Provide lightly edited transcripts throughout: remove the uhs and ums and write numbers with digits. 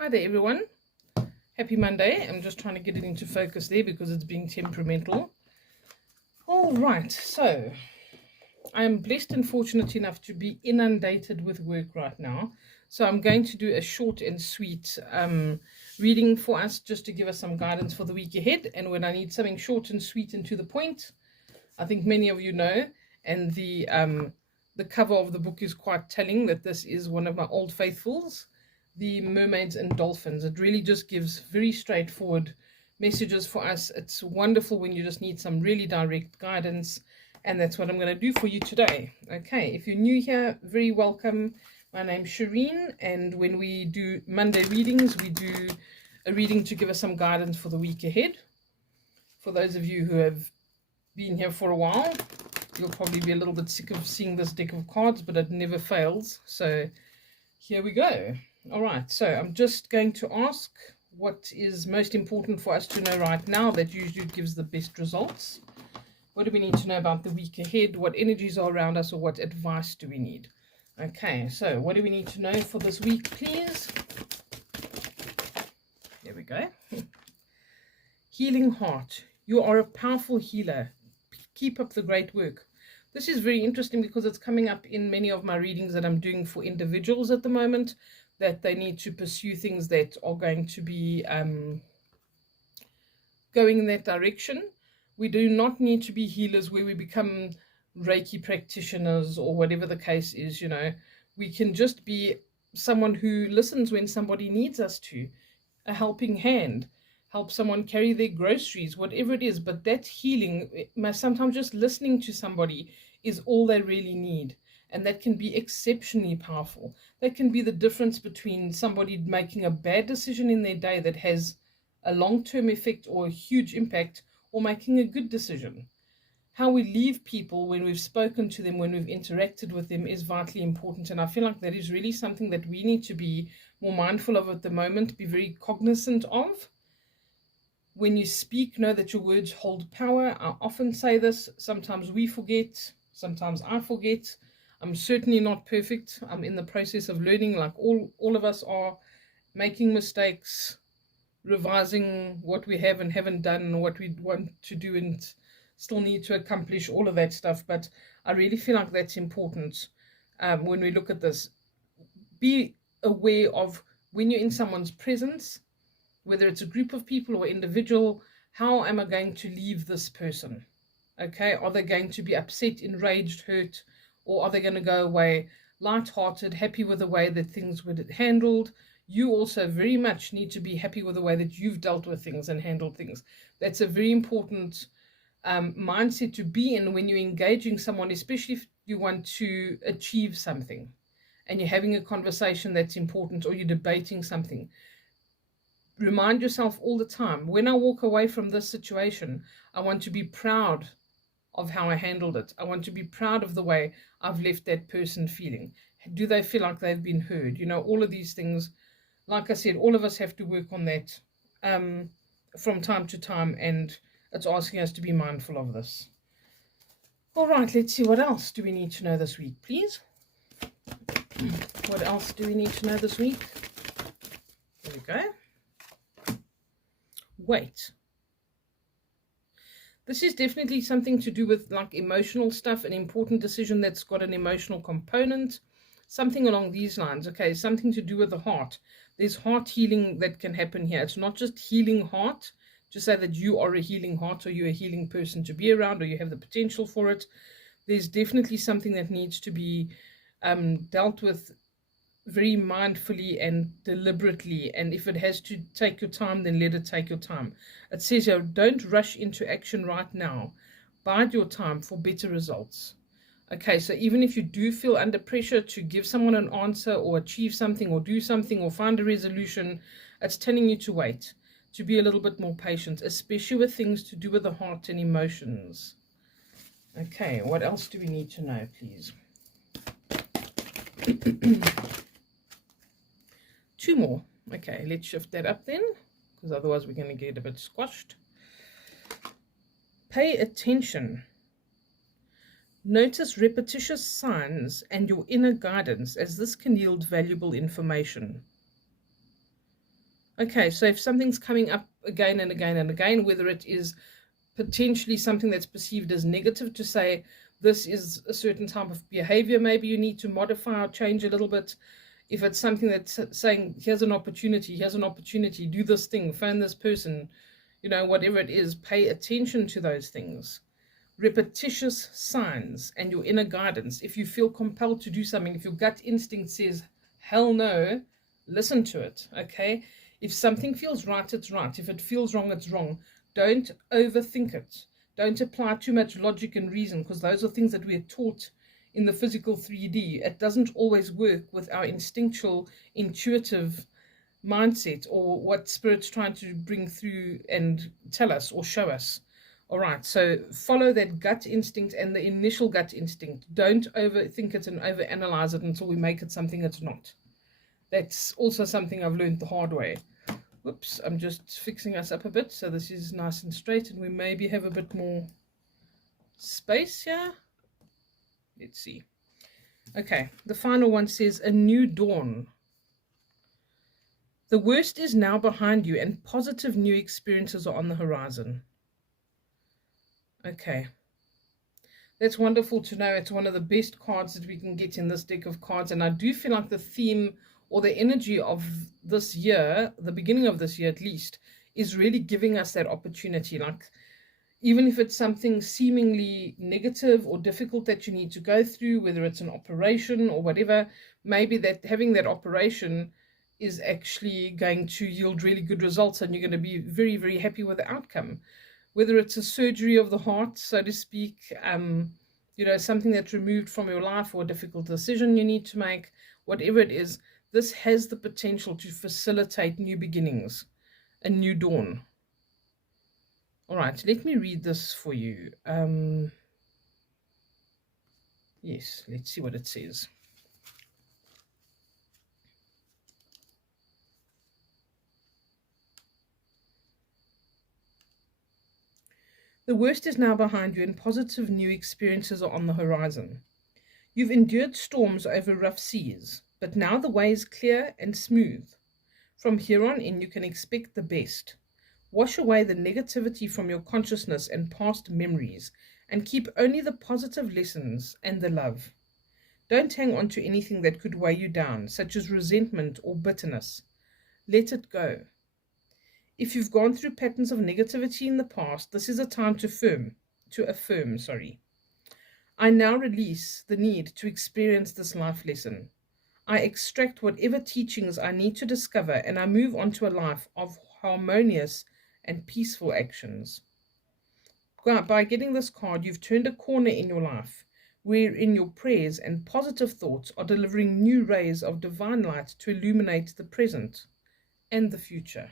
Hi there everyone, happy Monday. I'm just trying to get it into focus there because it's being temperamental. All right, so I'm blessed and fortunate enough to be inundated with work right now. So I'm going to do a short and sweet reading for us just to give us some guidance for the week ahead. And when I need something short and sweet and to the point, I think many of you know, and the cover of the book is quite telling that this is one of my old faithfuls, the Mermaids and Dolphins. It really just gives very straightforward messages for us. It's wonderful when you just need some really direct guidance, and that's what I'm going to do for you today. Okay, if you're new here, very welcome. My name's Shireen, and when we do Monday readings, we do a reading to give us some guidance for the week ahead. For those of you who have been here for a while, you'll probably be a little bit sick of seeing this deck of cards, but it never fails. So here we go. All right, so I'm just going to ask what is most important for us to know right now that usually gives the best results. What do we need to know about the week ahead? What energies are around us, or what advice do we need? Okay, so what do we need to know for this week, please? There we go. Healing heart. You are a powerful healer. Keep up the great work. This is very interesting because it's coming up in many of my readings that I'm doing for individuals at the moment, that they need to pursue things that are going to be going in that direction. We do not need to be healers where we become Reiki practitioners or whatever the case is, you know. We can just be someone who listens when somebody needs us to, a helping hand, help someone carry their groceries, whatever it is. But that healing, sometimes just listening to somebody is all they really need. And that can be exceptionally powerful. That can be the difference between somebody making a bad decision in their day that has a long-term effect or a huge impact, or making a good decision. How we leave people when we've spoken to them, when we've interacted with them, is vitally important. And I feel like that is really something that we need to be more mindful of at the moment, be very cognizant of. When you speak, know that your words hold power. I often say this. Sometimes we forget. Sometimes I forget. I'm certainly not perfect. I'm in the process of learning, like all of us are, making mistakes, revising what we have and haven't done, what we want to do and still need to accomplish, all of that stuff. But I really feel like that's important when we look at this. Be aware of when you're in someone's presence, whether it's a group of people or individual, how am I going to leave this person? Okay, are they going to be upset, enraged, hurt, or are they going to go away light-hearted, happy with the way that things were handled? You also very much need to be happy with the way that you've dealt with things and handled things. That's a very important mindset to be in when you're engaging someone, especially if you want to achieve something and you're having a conversation that's important, or you're debating something. Remind yourself all the time, when I walk away from this situation, I want to be proud of how I handled it. I want to be proud of the way I've left that person feeling. Do they feel like they've been heard? You know, all of these things, like I said, all of us have to work on that from time to time, and it's asking us to be mindful of this. All right, let's see, what else do we need to know this week, please? What else do we need to know this week? There we go. Wait. This is definitely something to do with like emotional stuff, an important decision that's got an emotional component, something along these lines. Okay, something to do with the heart. There's heart healing that can happen here. It's not just healing heart, to say that you are a healing heart or you're a healing person to be around, or you have the potential for it. There's definitely something that needs to be dealt with very mindfully and deliberately, and if it has to take your time, then let it take your time. It says here, don't rush into action right now. Bide your time for better results. Okay, so even if you do feel under pressure to give someone an answer or achieve something or do something or find a resolution, it's telling you to wait, to be a little bit more patient, especially with things to do with the heart and emotions. Okay, what else do we need to know, please? Two more. Okay, let's shift that up then, because otherwise we're going to get a bit squashed. Pay attention. Notice repetitious signs and your inner guidance, as this can yield valuable information. Okay, so if something's coming up again and again and again, whether it is potentially something that's perceived as negative, to say this is a certain type of behavior, maybe you need to modify or change a little bit. If it's something that's saying, here's an opportunity, do this thing, phone this person, whatever it is, pay attention to those things. Repetitious signs and your inner guidance. If you feel compelled to do something, if your gut instinct says, hell no, listen to it, okay? If something feels right, it's right. If it feels wrong, it's wrong. Don't overthink it. Don't apply too much logic and reason, because those are things that we're taught in the physical 3D. It doesn't always work with our instinctual, intuitive mindset or what Spirit's trying to bring through and tell us or show us. All right, so follow that gut instinct and the initial gut instinct. Don't overthink it and overanalyze it until we make it something it's not. That's also something I've learned the hard way. Whoops, I'm just fixing us up a bit so this is nice and straight and we maybe have a bit more space here. Let's see. Okay, the final one says, a new dawn. The worst is now behind you and positive new experiences are on the horizon. Okay, that's wonderful to know. It's one of the best cards that we can get in this deck of cards, and I do feel like the theme or the energy of this year, the beginning of this year at least, is really giving us that opportunity. Like, even if it's something seemingly negative or difficult that you need to go through, whether it's an operation or whatever, maybe that having that operation is actually going to yield really good results and you're going to be very, very happy with the outcome. Whether it's a surgery of the heart, so to speak, something that's removed from your life or a difficult decision you need to make, whatever it is, this has the potential to facilitate new beginnings, a new dawn. All right, let me read this for you. Yes, let's see what it says. The worst is now behind you and positive new experiences are on the horizon. You've endured storms over rough seas, but now the way is clear and smooth. From here on in, you can expect the best. Wash away the negativity from your consciousness and past memories, and keep only the positive lessons and the love. Don't hang on to anything that could weigh you down, such as resentment or bitterness. Let it go. If you've gone through patterns of negativity in the past, this is a time to affirm. I now release the need to experience this life lesson. I extract whatever teachings I need to discover, and I move on to a life of harmonious and peaceful actions. By getting this card, you've turned a corner in your life, wherein your prayers and positive thoughts are delivering new rays of divine light to illuminate the present and the future.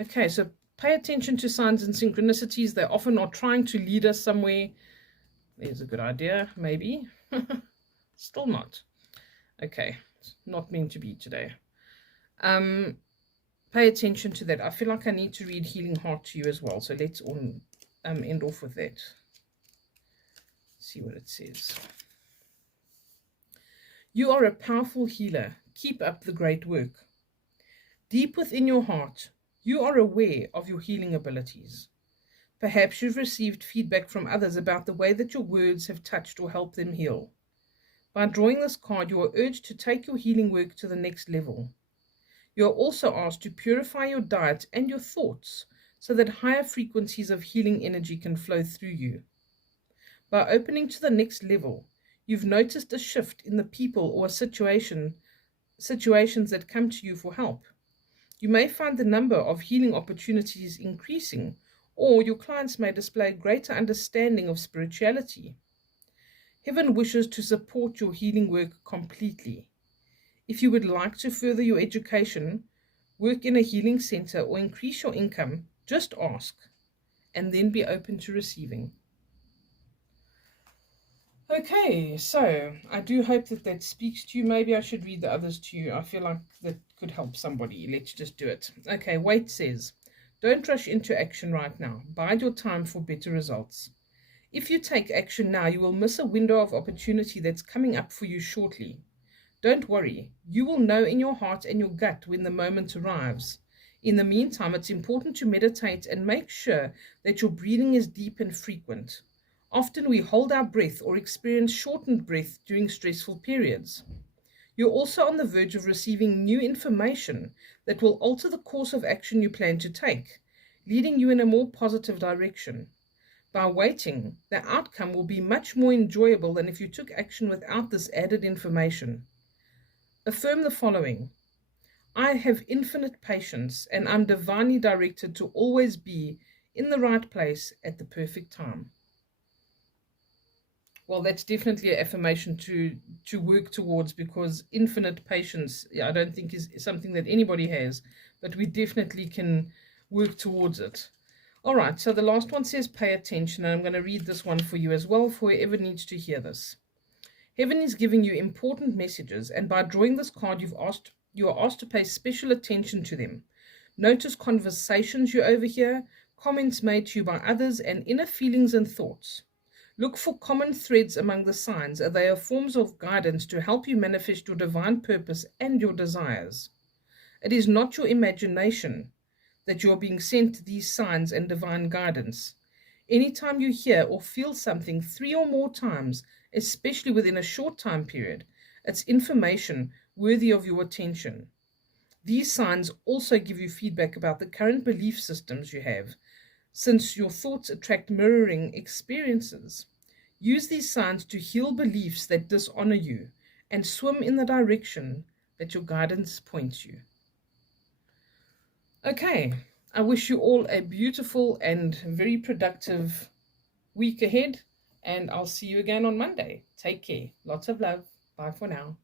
Okay, so pay attention to signs and synchronicities. They often are trying to lead us somewhere. There's a good idea, maybe. Still not. Okay, it's not meant to be today. Pay attention to that. I feel like I need to read Healing Heart to you as well. So let's end off with that. See what it says. You are a powerful healer. Keep up the great work. Deep within your heart, you are aware of your healing abilities. Perhaps you've received feedback from others about the way that your words have touched or helped them heal. By drawing this card, you are urged to take your healing work to the next level. You are also asked to purify your diet and your thoughts so that higher frequencies of healing energy can flow through you. By opening to the next level, you've noticed a shift in the people or situations that come to you for help. You may find the number of healing opportunities increasing, or your clients may display greater understanding of spirituality. Heaven wishes to support your healing work completely. If you would like to further your education, work in a healing center, or increase your income, just ask, and then be open to receiving. Okay, so I do hope that speaks to you. Maybe I should read the others to you. I feel like that could help somebody. Let's just do it. Okay, Wait says, don't rush into action right now. Bide your time for better results. If you take action now, you will miss a window of opportunity that's coming up for you shortly. Don't worry, you will know in your heart and your gut when the moment arrives. In the meantime, it's important to meditate and make sure that your breathing is deep and frequent. Often we hold our breath or experience shortened breath during stressful periods. You're also on the verge of receiving new information that will alter the course of action you plan to take, leading you in a more positive direction. By waiting, the outcome will be much more enjoyable than if you took action without this added information. Affirm the following: I have infinite patience and I'm divinely directed to always be in the right place at the perfect time. Well, that's definitely an affirmation to work towards, because infinite patience, I don't think is something that anybody has, but we definitely can work towards it. All right, so the last one says pay attention, and I'm going to read this one for you as well, for whoever needs to hear this. Heaven is giving you important messages, and by drawing this card, you are asked to pay special attention to them. Notice conversations you overhear, comments made to you by others, and inner feelings and thoughts. Look for common threads among the signs, as they are forms of guidance to help you manifest your divine purpose and your desires. It is not your imagination that you are being sent these signs and divine guidance. Anytime you hear or feel something 3 or more times, especially within a short time period, it's information worthy of your attention. These signs also give you feedback about the current belief systems you have, since your thoughts attract mirroring experiences. Use these signs to heal beliefs that dishonor you and swim in the direction that your guidance points you. Okay, I wish you all a beautiful and very productive week ahead, and I'll see you again on Monday. Take care. Lots of love. Bye for now.